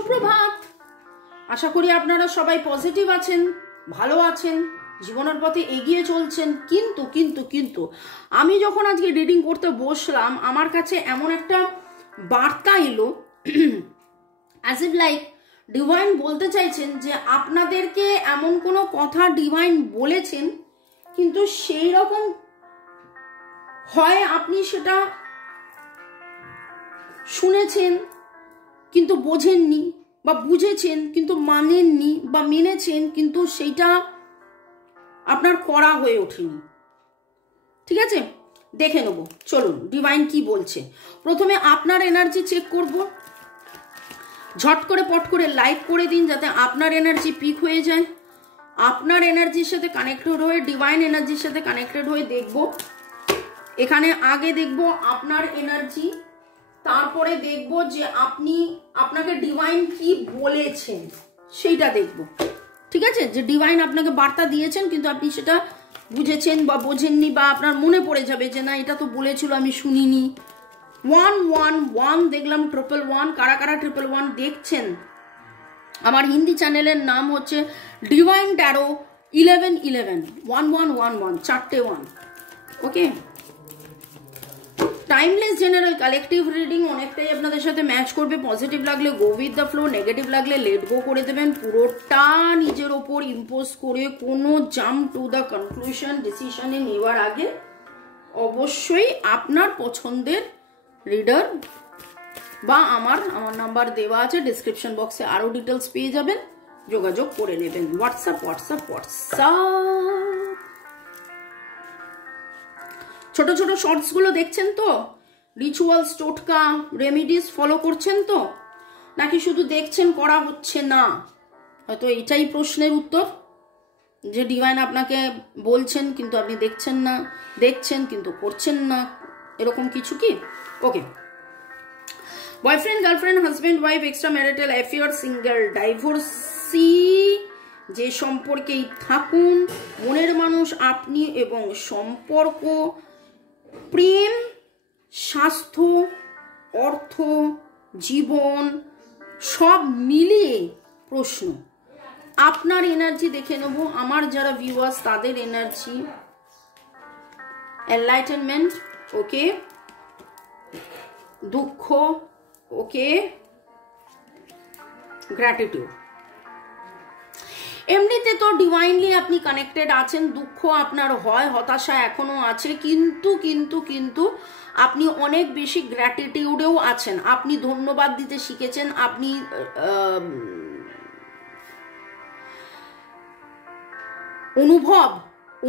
সুপ্রভাত। আশা করি আপনারা সবাই পজিটিভ আছেন, ভালো আছেন, জীবনের পথে এগিয়ে চলছেন। কিন্তু কিন্তু কিন্তু আমি যখন আজকে রিডিং করতে বসলাম, আমার কাছে এমন একটা বার্তা এলো, অ্যাজ ইফ লাইক ডিভাইন বলতে চাইছেন যে আপনাদেরকে এমন কোনো কথা ডিভাইন বলেছেন, কিন্তু সেই রকম হয় আপনি সেটা শুনেছেন কিন্তু বোঝেননি, বা বুঝেছেন কিন্তু মানেননি, বা মেনেছেন কিন্তু সেইটা আপনার করা হয়ে ওঠেনি। ঠিক আছে, দেখে নেব, চলুন ডিভাইন কি বলছে। প্রথমে আপনার এনার্জি চেক করব। ঝট করে পট করে লাইক করে দিন যাতে আপনার এনার্জি পিক হয়ে যায়। আপনার এনার্জির সাথে কানেক্টেড হয়ে, ডিভাইন এনার্জির সাথে কানেক্টেড হয়ে দেখব। এখানে আগে দেখব আপনার এনার্জি, তারপরে দেখব যে আপনাকে ডিভাইন কি বলেছেন সেইটা দেখব। ঠিক আছে, যে ডিভাইন আপনাকে বার্তা দিয়েছেন কিন্তু আপনি সেটা বুঝেছেন বা বোঝেননি, বা আপনার মনে পড়ে যাবে যে না এটা তো বলেছিল আমি শুনিনি। 111 দেখলাম, 111 কারা কারা 111 দেখছেন? আমার হিন্দি চ্যানেলের নাম হচ্ছে ডিভাইন ট্যারো 1111 1111 চারটে 1। ওকে, টাইমলেস জেনারেল কালেকটিভ রিডিং অনেকটাই আপনাদের সাথে ম্যাচ করবে। পজিটিভ লাগলে go with the flow, negative লাগলে লেট গো করে দেবেন। পুরোটা নিজের ওপর ইম্পোজ করে কোনো জাম্প টু দ্য কনক্লুশন ডিসিশনে নেওয়ার আগে অবশ্যই আপনার পছন্দের রিডার বা আমার নাম্বার দেওয়া আছে ডিসক্রিপশন বক্সে, আরো ডিটেলস পেয়ে যাবেন, যোগাযোগ করে নেবেন। হোয়াটসঅ্যাপ। ছোট ছোট শর্টস গুলো দেখছেন তো? রিচুয়ালস, টোটকা, রেমিডিস ফলো করছেন তো, নাকি শুধু দেখছেন করা হচ্ছে না? হয়তো এটাই প্রশ্নের উত্তর, যে ডিভাইন আপনাকে বলছেন কিন্তু আপনি দেখছেন না, দেখছেন কিন্তু করছেন না, এরকম কিছু কি? Okay, boyfriend, girlfriend, husband, wife, extra marital affair, single, divorcee, যে সম্পর্কেই থাকুন, মনের মানুষ আপনি এবং সম্পর্ক, প্রেম, স্বাস্থ্য, অর্থ, জীবন, সব মিলিয়ে প্রশ্ন। আপনার এনার্জি দেখে নেব, আমার যারা ভিউয়ার্স তাদের এনার্জি। এনলাইটেনমেন্ট, ওকে। দুঃখ, ওকে। গ্র্যাটিটিউড। এমনিতে তো ডিভাইনলি আপনি কানেক্টেড আছেন, দুঃখ আপনার হয়, হতাশা এখনো আছে, কিন্তু কিন্তু কিন্তু আপনি অনেক বেশি গ্র্যাটিটিউডেও আছেন। আপনি ধন্যবাদ দিতে শিখেছেন, আপনি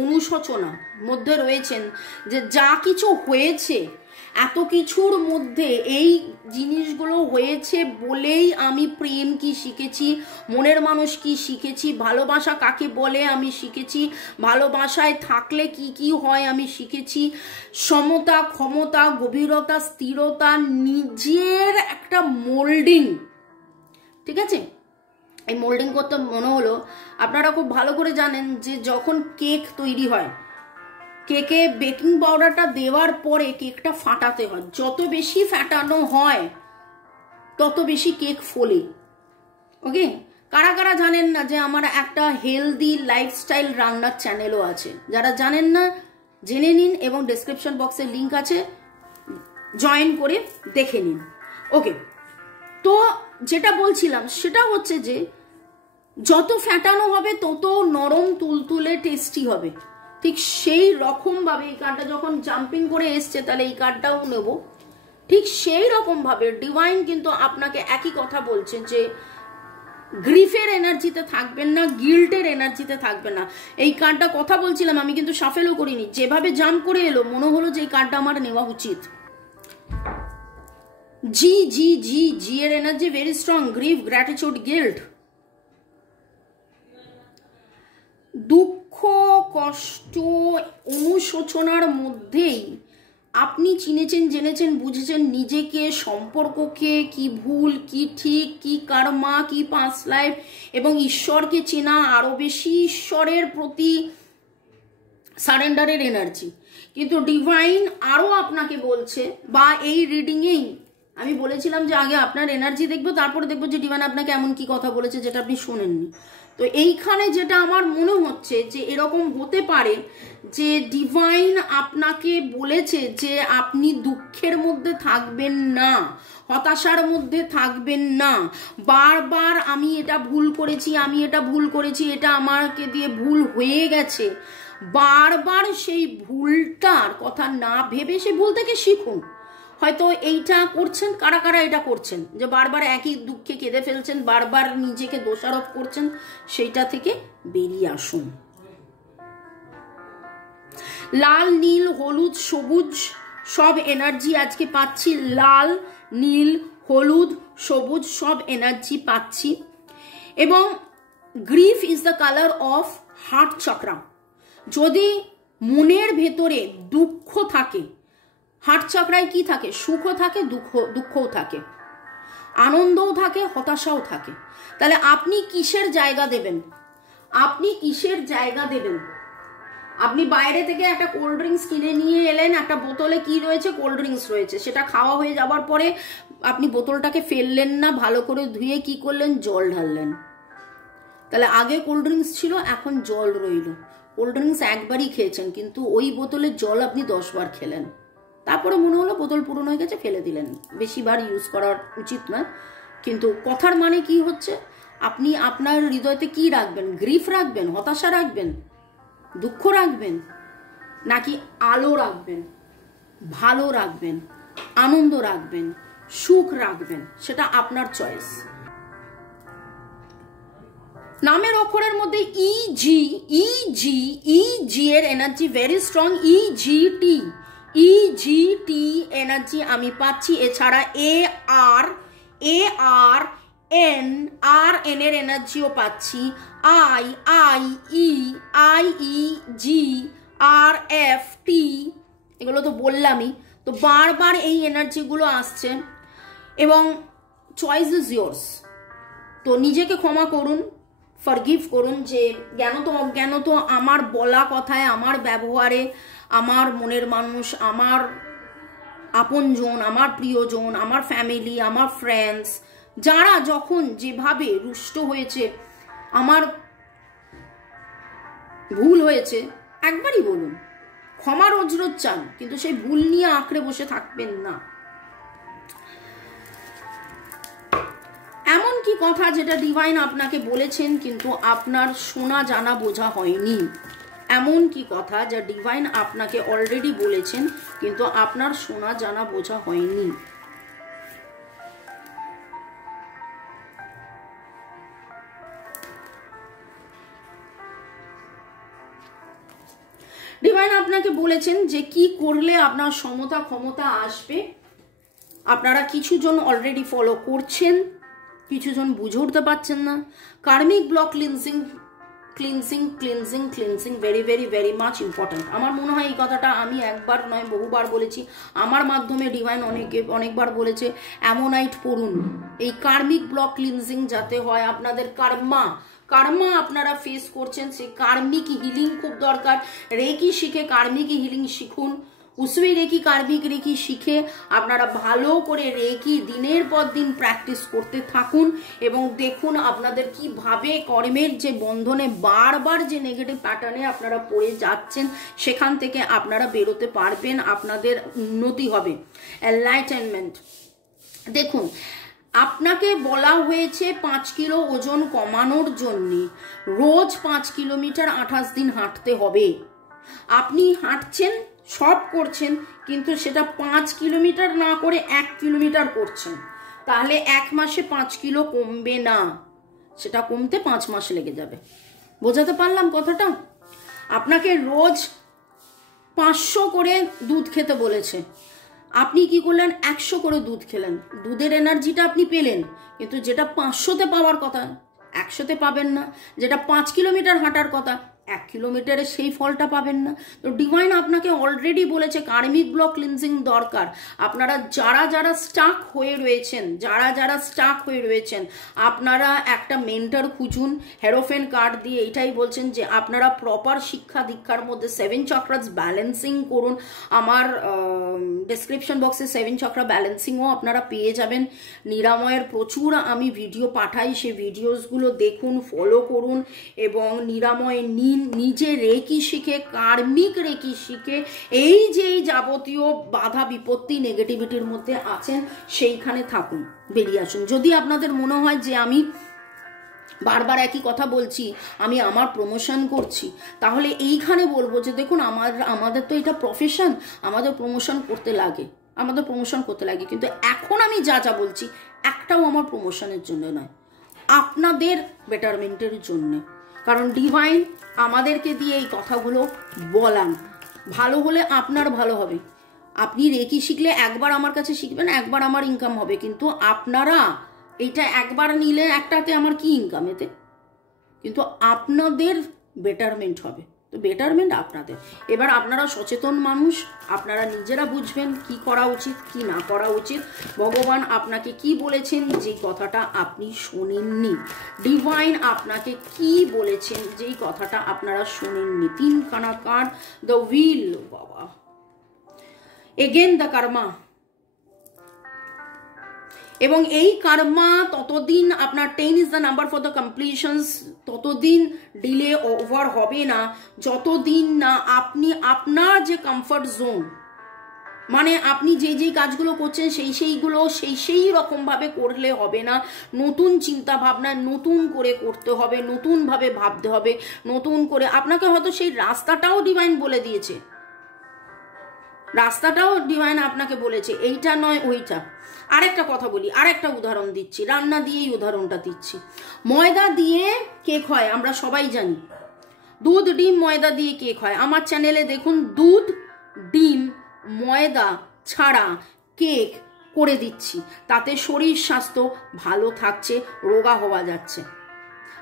অনুশোচনা মধ্যে রয়েছেন, যে যা কিছু হয়েছে, এত কিছুর মধ্যে এই জিনিসগুলো হয়েছে বলেই আমি প্রেম কি শিখেছি, মনের মানুষ কি শিখেছি, ভালোবাসা কাকে বলে আমি শিখেছি, ভালোবাসায় থাকলে কি কি হয় আমি শিখেছি, সমতা, ক্ষমতা, গভীরতা, স্থিরতা, নিজের একটা মোল্ডিং। ঠিক আছে, এই মোল্ডিং করতে মনে হলো, আপনারা খুব ভালো করে জানেন যে যখন কেক তৈরি হয়, কেকে বেকিং পাউডারটা দেওয়ার পরে কেকটা ফাটাতে হয়। যত বেশি ফাটানো হয় তত বেশি কেক ফোলে। ওকে, কারা কারা জানেন না যে আমার একটা হেলদি লাইফস্টাইল রান্নার চ্যানেলও আছে? যারা জানেন না জেনে নিন, এবং ডেসক্রিপশন বক্সে লিঙ্ক আছে, জয়েন করে দেখে নিন। ওকে, তো যেটা বলছিলাম সেটা হচ্ছে যে যত ফ্যাটানো হবে তত নরম, তুলতুলে, টেস্টি হবে। ঠিক সেই রকম ভাবে এই কার্ডটা যখন জাম্পিং করে এসছে, তাহলে এই কার্ডটাও নেব। ঠিক সেই রকম ভাবে ডিভাইন কিন্তু আপনাকে একই কথা বলছেন, যে গ্রিফের এনার্জিতে থাকবেন না, গিল্টের এনার্জিতে থাকবেন না। এই কার্ডটা কথা বলছিলাম, আমি কিন্তু সাফেলও করিনি, যেভাবে জাম্প করে এলো মনে হলো যে এই কার্ডটা আমার নেওয়া উচিত। জি এর energy very strong. Grief, gratitude, guilt, দুঃখ, কষ্ট, অনুশোচনার মধ্যেই আপনি চিনেছেন, জেনেছেন, বুঝেছেন নিজেকে, সম্পর্ককে, কি ভুল, কি ঠিক, কি কর্মা, কি পাস্ট লাইফ, এবং ঈশ্বরকে চেনা, আরো বেশি ঈশ্বরের প্রতি সারেন্ডারের এনার্জি। কিন্তু ডিভাইন আরো আপনাকে বলছে, বা এই রিডিংয়েই আমি বলেছিলাম যে আগে আপনার এনার্জি দেখবো, তারপরে দেখবো যে ডিভাইন আপনাকে এমন কি কথা বলেছে যেটা আপনি শোনেননি। তো এইখানে যেটা আমার মনে হচ্ছে যে এরকম হতে পারে যে ডিভাইন আপনাকে বলেছে যে আপনি দুঃখের মধ্যে থাকবেন না, হতাশার মধ্যে থাকবেন না। বারবার আমি এটা ভুল করেছি, আমি এটা ভুল করেছি, এটা আমাকে দিয়ে ভুল হয়ে গেছে, বারবার সেই ভুলটার কথা না ভেবে সেই ভুল থেকে শিখুন। হয়তো এইটা করছেন, কারা কারা এটা করছেন যে বারবার একই দুঃখে কেঁদে ফেলছেন, বারবার নিজেকে দোষারোপ করছেন, সেইটা থেকে বেরিয়ে আসুন। লাল, নীল, হলুদ, সবুজ সব এনার্জি আজকে পাচ্ছি। লাল, নীল, হলুদ, সবুজ সব এনার্জি পাচ্ছি। এবং grief is the colour of heart chakra. যদি মনের ভেতরে দুঃখ থাকে, হার্ট চক্রায় কি থাকে? সুখও থাকে, দুঃখও থাকে, আনন্দও থাকে, হতাশাও থাকে। তাহলে আপনি কিসের জায়গা দেবেন? আপনি কিসের জায়গা দেবেন? আপনি বাইরে থেকে একটা কোল্ড ড্রিঙ্কস কিনে নিয়ে এলেন, একটা বোতলে কি রয়েছে? কোল্ড ড্রিঙ্কস রয়েছে। সেটা খাওয়া হয়ে যাবার পরে আপনি বোতলটাকে ফেললেন না, ভালো করে ধুয়ে কি করলেন? জল ঢাললেন। তাহলে আগে কোল্ড ড্রিঙ্কস ছিল, এখন জল রইল। কোল্ড ড্রিঙ্কস একবারই খেয়েছেন, কিন্তু ওই বোতলের জল আপনি 10 বার খেলেন। তারপরে মনে হলো বোতল পুরনো হয়ে গেছে, ফেলে দিলেন। বেশিবার ইউজ করা উচিত নয়। কিন্তু কথার মানে কি হচ্ছে? আপনি আপনার হৃদয়তে কি রাখবেন? গ্রিফ রাখবেন, হতাশা রাখবেন, দুঃখ রাখবেন, নাকি আলো রাখবেন, ভালো রাখবেন, আনন্দ রাখবেন, সুখ রাখবেন? সেটা আপনার চয়েস। নামের অক্ষরের মধ্যে ইজি, ইজি, ইজি এর এনার্জি ভেরি স্ট্রং। ইজিটি, ইজিটি এনার্জি আমি পাচ্ছি। এছাড়া এ আর এন, আর এন এর এনার্জিও পাচ্ছি। I E, G, R F T, এগুলো তো বললামই। তো বারবার এই এনার্জিগুলো আসছে এবং চয়েস ইজ ইয়োর্স। তো নিজেকে ক্ষমা করুন, ফরগিভ করুন যে জ্ঞানত অজ্ঞানত আমার বলা কথায়, আমার ব্যবহারে, আমার মনের মানুষ, আমার আপনজন, আমার প্রিয়জন, আমার ফ্যামিলি, আমার ফ্রেন্ডস, যারা যখন যেভাবে রুষ্ট হয়েছে, আমার ভুল হয়েছে, একবারই বলুন, ক্ষমা রোজ রোজ চান, কিন্তু সেই ভুল নিয়ে আঁকড়ে বসে থাকবেন না। এমন কি কথা যেটা ডিভাইন আপনাকে বলেছেন কিন্তু আপনার শোনা জানা বোঝা হয়নি? এমন কি কথা যা ডিভাইন আপনাকে অলরেডি বলেছেন কিন্তু আপনার শোনা জানা বোঝা হয়নি? ডিভাইন আপনাকে বলেছেন যে কি করলে আপনার সমতা ক্ষমতা আসবে। আপনারা কিছুজন অলরেডি ফলো করছেন, কিছুজন বুঝে উঠতে পারছেন না। Karmic block cleansing, cleansing, cleansing, cleansing very very very much important. আমার মনে হয় এই কথাটা আমি একবার নয় বহুবার বলেছি, আমার মাধ্যমে ডিভাইন অনেকবার বলেছে। অ্যামোনাইট পড়ুন, এই কার্মিক ব্লক ক্লিনজিং যাতে হয়। আপনাদের কার্মা আপনারা ফেস করছেন, সেই কার্মিক হিলিং খুব দরকার। রেকি শিখে কার্মিক হিলিং শিখুন। উসুই রেকি, কার্মিক রেকি শিখে আপনারা ভালো করে রেকি দিনের পর দিন প্র্যাকটিস করতে থাকুন এবং দেখুন আপনাদের কিভাবে কর্মের যে বন্ধনে বারবার যে নেগেটিভ প্যাটার্নে আপনারা পড়ে যাচ্ছেন সেখান থেকে আপনারা বেরোতে পারবেন, আপনাদের উন্নতি হবে। এনলাইটেনমেন্ট। দেখুন, আপনাকে বলা হয়েছে 5 কিলো ওজন কমানোর জন্য রোজ 5 কিলোমিটার 28 দিন হাঁটতে হবে। আপনি হাঁটছেন, সব করছেন, কিন্তু সেটা 5 কিলোমিটার না করে 1 কিলোমিটার করছেন। তাহলে 1 মাসে 5 কিলো কমবে না, সেটা কমতে 5 মাস লেগে যাবে। বোঝাতে পারলাম কথাটা? আপনাকে রোজ 500 করে দুধ খেতে বলেছে, আপনি কি করলেন? 100 করে দুধ খেলেন। দুধের এনার্জিটা আপনি পেলেন, কিন্তু যেটা 500তে পাওয়ার কথা 100তে পাবেন না। যেটা 5 কিলোমিটার হাঁটার কথা 1 কিলোমিটারে সেই ফলটা পাবেন না। তো ডিভাইন আপনাকে অলরেডি বলেছে কার্মিক ব্লক ক্লিনজিং দরকার। আপনারা যারা যারা স্টাক হয়ে রয়েছেন আপনারা একটা মেন্টর খুঁজুন। হেরোফেন কার্ড দিয়ে এটাই বলছেন যে আপনারা প্রপার শিক্ষা দীক্ষার মধ্যে 7 চক্রাস ব্যালেন্সিং করুন। আমার ডেসক্রিপশন বক্সে 7 চক্রা ব্যালেন্সিংও আপনারা পেয়ে যাবেন। নিরাময়ের প্রচুর আমি ভিডিও পাঠাই, সেই ভিডিওসগুলো দেখুন, ফলো করুন এবং নিরাময় নিজে রেকি শিখে, কার্মিক রেকি শিখে এই যে যাবতীয় বাধা বিপত্তি নেগেটিভিটির মধ্যে আছেন সেইখানে থাকুন, বেরিয়ে আসুন। যদি আপনাদের মনে হয় যে আমি বারবার একই কথা বলছি, আমি আমার প্রমোশন করছি, তাহলে এইখানে বলবো যে দেখুন আমাদের তো এটা প্রফেশন, আমাদের প্রমোশন করতে লাগে, কিন্তু এখন আমি যা যা বলছি একটাও আমার প্রমোশনের জন্য নয়, আপনাদের বেটারমেন্টের জন্য। কারণ ডিভাইন আমাদেরকে দিয়ে এই কথাগুলো বলান। ভালো হলে আপনার ভালো হবে। আপনি রেকি শিখলে একবার আমার কাছে শিখবেন, একবার আমার ইনকাম হবে, কিন্তু আপনারা এটা একবার নিলে একটাতে আমার কি ইনকাম, এতে কিন্তু আপনাদের বেটারমেন্ট হবে। তো বেটারমেন্ট আপনাদের। এবার আপনারা সচেতন মানুষ, আপনারা নিজেরা বুঝবেন কি করা উচিত কি না করা উচিত। ভগবান আপনাকে কি বলেছেন যে কথাটা আপনি শোনেননি, ডিভাইন আপনাকে কি বলেছেন যেই কথাটা আপনারা শোনেননি। 3খানা কার্ড, দ্য হুইল, বাবা, এগেন দ্য কর্মা। এবং এই কর্মা ততদিন আপনার 10 is the number for the completions, ততদিন ডিলে ওভার হবে না যতদিন না আপনি আপনার যে কমফর্ট জোন, মানে আপনি যে কাজগুলো করছেন সেই রকম ভাবে করলে হবে না। নতুন চিন্তা ভাবনা নতুন করে করতে হবে, নতুন ভাবে ভাবতে হবে, নতুন করে আপনাকে হয়তো সেই রাস্তাটাও ডিভাইন বলে দিয়েছে, রাস্তাটাও ডিভাইন আপনাকে বলেছে এইটা নয় ওইটা। আরেকটা কথা বলি, আরেকটা উদাহরণ দিচ্ছি, রান্না দিয়েই উদাহরণটা দিচ্ছি। ময়দা দিয়ে কেক হয় আমরা সবাই জানি, দুধ ডিম ময়দা দিয়ে কেক হয়। আমার চ্যানেলে দেখুন দুধ ডিম ময়দা ছাড়া কেক করে দিচ্ছি, তাতে শরীর স্বাস্থ্য ভালো থাকছে, রোগা হওয়া যাচ্ছে।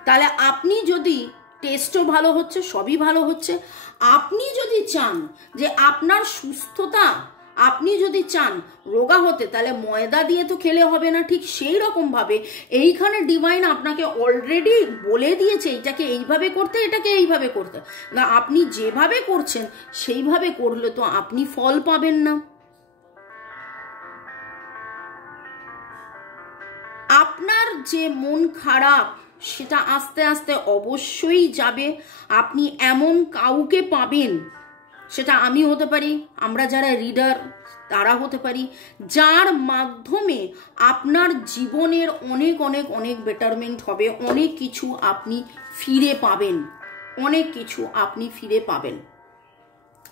তাহলে আপনি যদি টেস্টও ভালো হচ্ছে, সবই ভালো হচ্ছে, আপনি যদি চান যে আপনার সুস্থতা, আপনি যদি চান রোগা হতে, তাহলে ময়দা দিয়ে তো খেলে হবে না। ঠিক সেই রকম ভাবে এইখানে ডিভাইন আপনাকে অলরেডি বলে দিয়েছে এটাকে এইভাবে করতে, এটাকে এইভাবে করতে। না, আপনি যেভাবে করছেন সেইভাবে করলে তো আপনি ফল পাবেন না। আপনার যে মন খারাপ সেটা আস্তে আস্তে অবশ্যই যাবে। আপনি এমন কাউকে পাবেন, সেটা আমি হতে পারি, আমরা যারা রিডার তারা হতে পারি, যার মাধ্যমে আপনার জীবনের অনেক অনেক অনেক বেটারমেন্ট হবে, অনেক কিছু আপনি ফিরে পাবেন, অনেক কিছু আপনি ফিরে পাবেন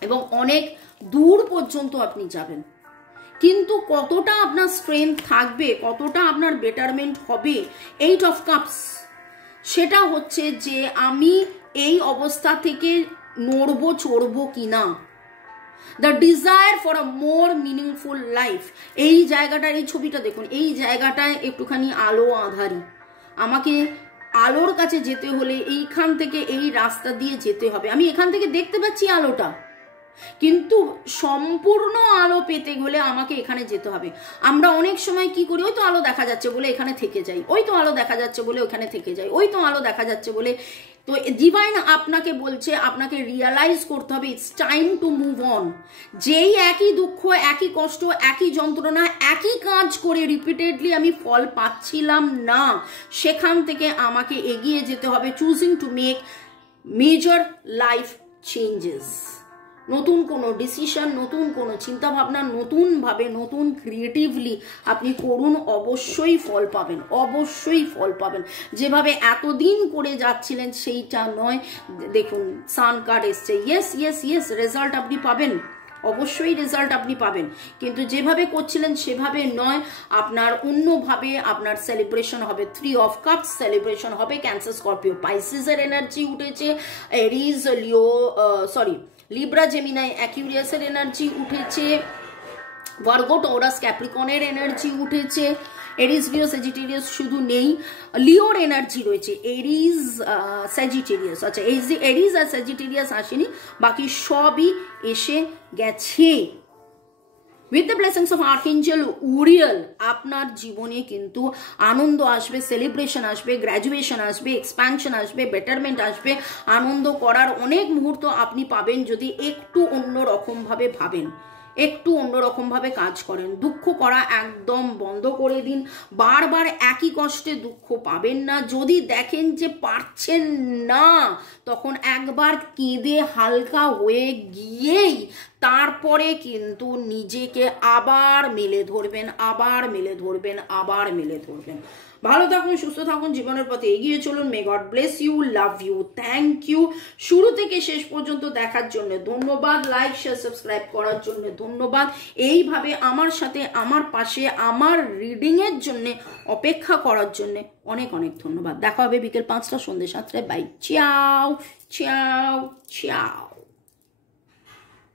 এবং অনেক দূর পর্যন্ত আপনি যাবেন। কিন্তু কতটা আপনার স্ট্রেংথ থাকবে, কতটা আপনার বেটারমেন্ট হবে, 8 অফ কাপস, সেটা হচ্ছে যে আমি এই অবস্থা থেকে নড়বো চড়বো কিনা। The desire for a more meaningful life, এই জায়গাটার, এই ছবিটা দেখুন, এই জায়গাটায় একটুখানি আলো আঁধারি। আমাকে আলোর কাছে যেতে হলে এইখান থেকে এই রাস্তা দিয়ে যেতে হবে। আমি এখান থেকে দেখতে পাচ্ছি আলোটা, কিন্তু সম্পূর্ণ আলো পেতে গেলে আমাকে এখানে যেতে হবে। আমরা অনেক সময় কি করি, ওই তো আলো দেখা যাচ্ছে বলে এখানে থেকে যাই, ওই তো আলো দেখা যাচ্ছে বলে ওখানে থেকে যাই, ওই তো আলো দেখা যাচ্ছে বলে। তো ডিভাইন আপনাকে বলছে, আপনাকে রিয়ালাইজ করতে হবে it's time to move on. যেই একই দুঃখ, একই কষ্ট, একই যন্ত্রণা, একই কাজ করে রিপিটেডলি আমি ফল পাচ্ছিলাম না, সেখান থেকে আমাকে এগিয়ে যেতে হবে। Choosing to make major life changes, নতুন কোনো ডিসিশন, নতুন কোনো চিন্তা ভাবনা, নতুনভাবে, নতুন ক্রিয়েটিভলি আপনি করুন, অবশ্যই ফল পাবেন, অবশ্যই ফল পাবেন। যেভাবে এতদিন করে যাচ্ছিলেন সেইটা নয়। দেখুন সান কার্ড এসছে, ইয়েস ইয়েস ইয়েস, রেজাল্ট আপনি পাবেন, অবশ্যই রেজাল্ট আপনি পাবেন, কিন্তু যেভাবে করছিলেন সেভাবে নয়, আপনার অন্যভাবে আপনার সেলিব্রেশন হবে। 3 অফ কাপস সেলিব্রেশন হবে। ক্যান্সার, স্করপিও, পাইসিসের এনার্জি উঠেছে, এরিজ, লিব্রা, জেমিনাই, অ্যাকুরিয়াসের এনার্জি উঠেছে, ভার্গো, টরাস, ক্যাপ্রিকনের এনার্জি উঠেছে এরিস লিও স্যাজিটেরিয়াস শুধু নেই, লিওর এনার্জি রয়েছে, এরিস স্যাজিটেরিয়াস। আচ্ছা, এই যে এরিস আর স্যাজিটেরিয়াস আসেনি, বাকি সবই এসে গেছে। With the blessings of archangel Uriel আপনার জীবনে কিন্তু আনন্দ আসবে, সেলিব্রেশন আসবে, গ্র্যাজুয়েশন আসবে, এক্সপ্যানশন আসবে, বেটারমেন্ট আসবে, আনন্দ করার অনেক মুহূর্ত আপনি পাবেন যদি একটু অন্যরকমভাবে ভাবেন, একটু অন্যরকমভাবে কাজ করেন। দুঃখ করা একদম বন্ধ করে দিন, বারবার একই কষ্টে দুঃখ পাবেন না। যদি দেখেন যে পারছেন না, তখন একবার কেঁদে হালকা হয়ে গিয়েই তারপরে কিন্তু নিজেকে আবার মেলে ধরবেন, আবার মেলে ধরবেন, আবার মেলে ধরবেন। ভালো থাকুন, সুস্থ থাকুন, জীবনের পথে এগিয়ে চলুন। May God bless you, love you, thank you. শুরু থেকে শেষ পর্যন্ত দেখার জন্য ধন্যবাদ, লাইক শেয়ার সাবস্ক্রাইব করার জন্য ধন্যবাদ, এইভাবে আমার সাথে আমার পাশে আমার রিডিং এর জন্য অপেক্ষা করার জন্য অনেক অনেক ধন্যবাদ। দেখা হবে বিকেল 5টা, সন্ধ্যে 7টায়। Bye, ciao ciao Qiao.